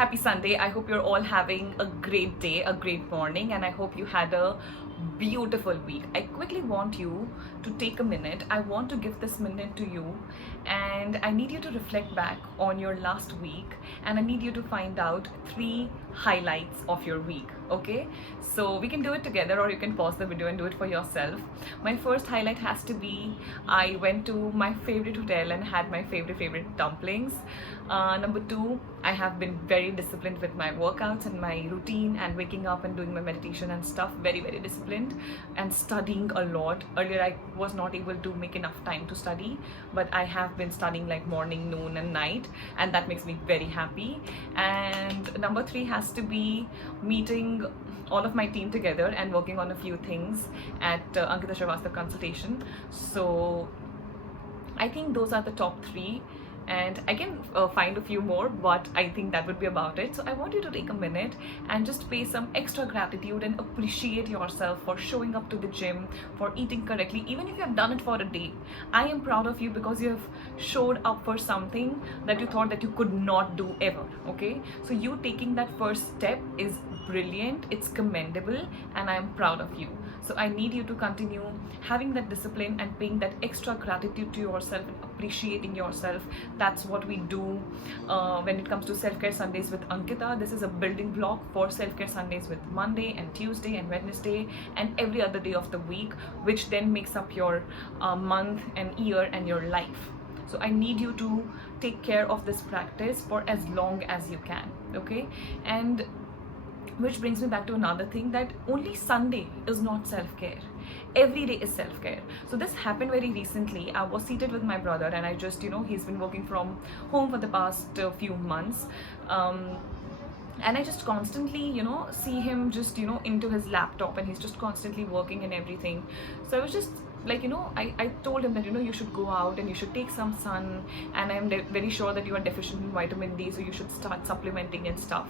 Happy Sunday. I hope you're all having a great day, a great morning, and I hope you had a beautiful week. I quickly want you to take a minute. I want to give this minute to you, and I need you to reflect back on your last week, and I need you to find out 3 highlights of your week. Okay, so we can do it together, or you can pause the video and do it for yourself. My first highlight has to be I went to my favorite hotel and had my favorite dumplings. Number 2, I have been very disciplined with my workouts and my routine and waking up and doing my meditation and stuff. Very disciplined, and studying a lot. Earlier I was not able to make enough time to study, but I have been studying like morning, noon and night, and that makes me very happy. And number 3 has to be meeting all of my team together and working on a few things at Ankita Srivastava consultation. So I think those are the top 3, and I can find a few more, but I think that would be about it. So I want you to take a minute and just pay some extra gratitude and appreciate yourself for showing up to the gym, for eating correctly. Even if you have done it for a day, I am proud of you because you have showed up for something that you thought that you could not do ever. Okay, so you taking that first step is brilliant, it's commendable, and I am proud of you. So I need you to continue having that discipline and paying that extra gratitude to yourself and appreciating yourself. That's what we do when it comes to self-care Sundays with Ankita. This is a building block for self-care Sundays with Monday and Tuesday and Wednesday and every other day of the week, which then makes up your month and year and your life. So I need you to take care of this practice for as long as you can. Okay, and which brings me back to another thing, that only Sunday is not self-care. Every day is self-care. So this happened very recently. I was seated with my brother and I just, he's been working from home for the past few months. And I just constantly, see him just, into his laptop, and he's just constantly working and everything. So I was just like, I told him that, you should go out and you should take some sun, and I'm very sure that you are deficient in vitamin D, so you should start supplementing and stuff.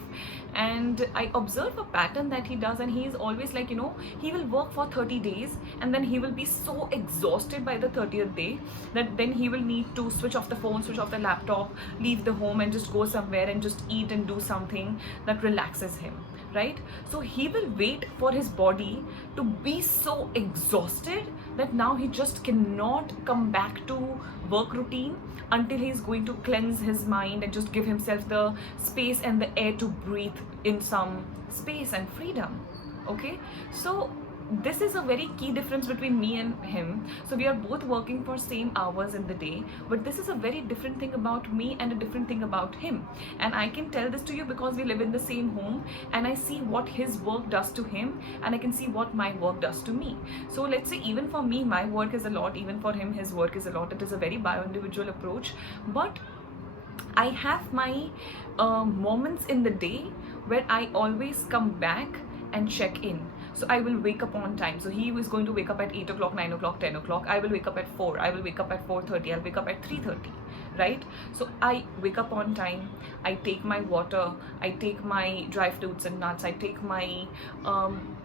And I observe a pattern that he does, and he's always like, he will work for 30 days and then he will be so exhausted by the 30th day that then he will need to switch off the phone, switch off the laptop, leave the home and just go somewhere and just eat and do something that relaxes him, right? So he will wait for his body to be so exhausted that now he just cannot come back to work routine until he's going to cleanse his mind and just give himself the space and the air to breathe in some space and freedom. Okay, so this is a very key difference between me and him. So we are both working for same hours in the day, but this is a very different thing about me and a different thing about him. And I can tell this to you because we live in the same home, and I see what his work does to him, and I can see what my work does to me. So let's say even for me, my work is a lot, even for him, his work is a lot. It is a very bio-individual approach, but I have my moments in the day where I always come back and check in. So I will wake up on time. So he was going to wake up at 8 o'clock, 9 o'clock, 10 o'clock. I will wake up at 4. I will wake up at 4:30. I'll wake up at 3:30, right? So I wake up on time. I take my water. I take my dry fruits and nuts. I take my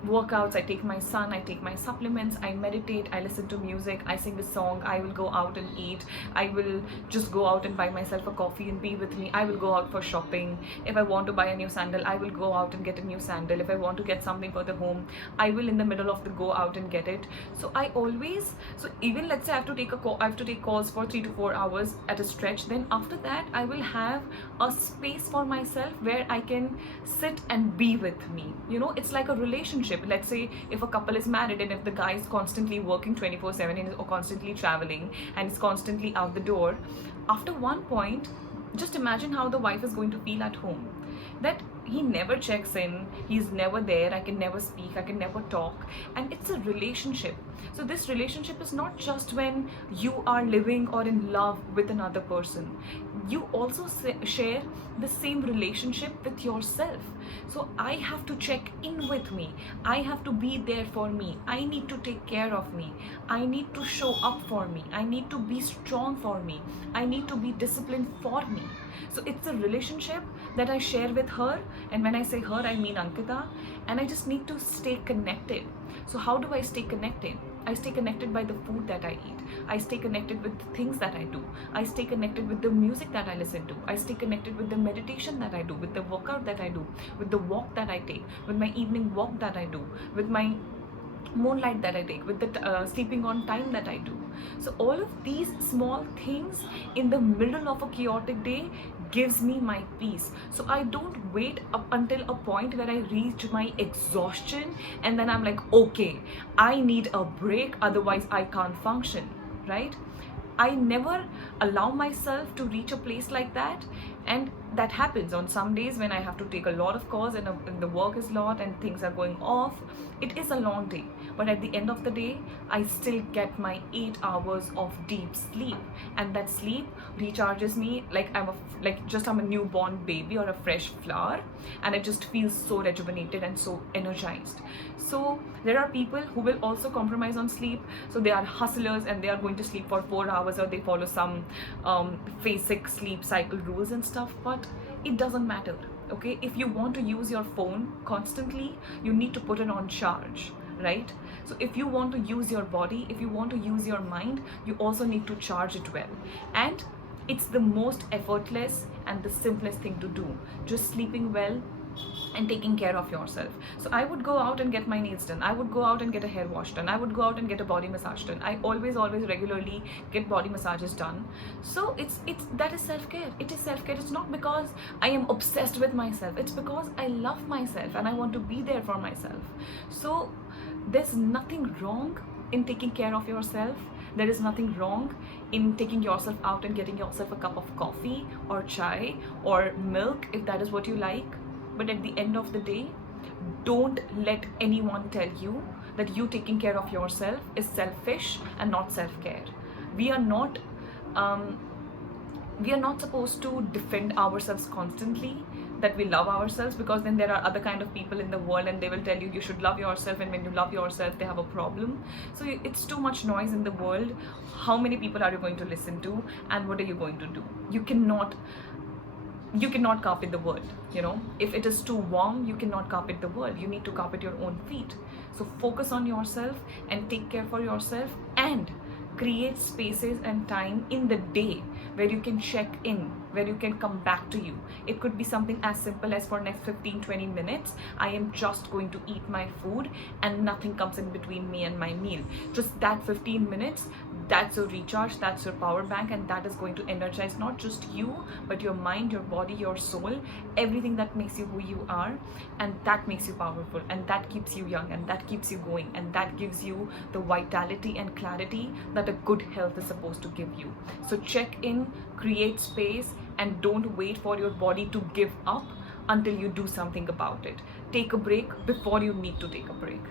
workouts. I take my sun. I take my supplements. I meditate. I listen to music. I sing a song. I will go out and eat. I will just go out and buy myself a coffee and be with me. I will go out for shopping. If I want to buy a new sandal, I will go out and get a new sandal. If I want to get something for the home, I will in the middle of the go out and get it. So I always, so even let's say I have to take a call, I have to take calls for 3 to 4 hours at a stretch. Then after that, I will have a space for myself where I can sit and be with me. It's like a relationship. Let's say if a couple is married and if the guy is constantly working 24/7 or constantly traveling and is constantly out the door, after one point, just imagine how the wife is going to feel at home. That he never checks in, he's never there, I can never speak, I can never talk, and it's a relationship. So this relationship is not just when you are living or in love with another person. You also share the same relationship with yourself. So I have to check in with me. I have to be there for me. I need to take care of me. I need to show up for me. I need to be strong for me. I need to be disciplined for me. So it's a relationship that I share with her, and when I say her, I mean Ankita, and I just need to stay connected. So how do I stay connected? I stay connected by the food that I eat. I stay connected with the things that I do. I stay connected with the music that I listen to. I stay connected with the meditation that I do, with the workout that I do, with the walk that I take, with my evening walk that I do, with my moonlight that I take, with the sleeping on time that I do. So all of these small things in the middle of a chaotic day gives me my peace. So I don't wait up until a point where I reach my exhaustion and then I'm like, okay, I need a break, otherwise I can't function, right? I never allow myself to reach a place like that, and that happens on some days when I have to take a lot of calls and the work is a lot and things are going off. It is a long day, but at the end of the day, I still get my 8 hours of deep sleep, and that sleep recharges me like I'm a newborn baby or a fresh flower, and it just feels so rejuvenated and so energized. So there are people who will also compromise on sleep, so they are hustlers and they are going to sleep for 4 hours, or they follow some basic sleep cycle rules and stuff, but it doesn't matter. Okay, if you want to use your phone constantly, you need to put it on charge, right? So if you want to use your body, if you want to use your mind, you also need to charge it well. And it's the most effortless and the simplest thing to do, just sleeping well and taking care of yourself. So I would go out and get my nails done. I would go out and get a hair wash done. I would go out and get a body massage done. I always regularly get body massages done. So it's that is self-care. It is self-care. It's not because I am obsessed with myself. It's because I love myself and I want to be there for myself. So there's nothing wrong in taking care of yourself. There is nothing wrong in taking yourself out and getting yourself a cup of coffee or chai or milk if that is what you like. But at the end of the day, don't let anyone tell you that you taking care of yourself is selfish and not self-care. We are not supposed to defend ourselves constantly that we love ourselves, because then there are other kind of people in the world and they will tell you you should love yourself, and when you love yourself they have a problem. So it's too much noise in the world. How many people are you going to listen to, and what are you going to do? You cannot carpet the world. If it is too warm, you cannot carpet the world. You need to carpet your own feet. So focus on yourself and take care for yourself, and create spaces and time in the day where you can check in, where you can come back to you. It could be something as simple as, for next 15-20 minutes, I am just going to eat my food and nothing comes in between me and my meal. Just that 15 minutes, that's your recharge, that's your power bank, and that is going to energize not just you, but your mind, your body, your soul, everything that makes you who you are, and that makes you powerful, and that keeps you young, and that keeps you going, and that gives you the vitality and clarity that a good health is supposed to give you. So check in, create space, and don't wait for your body to give up until you do something about it. Take a break before you need to take a break.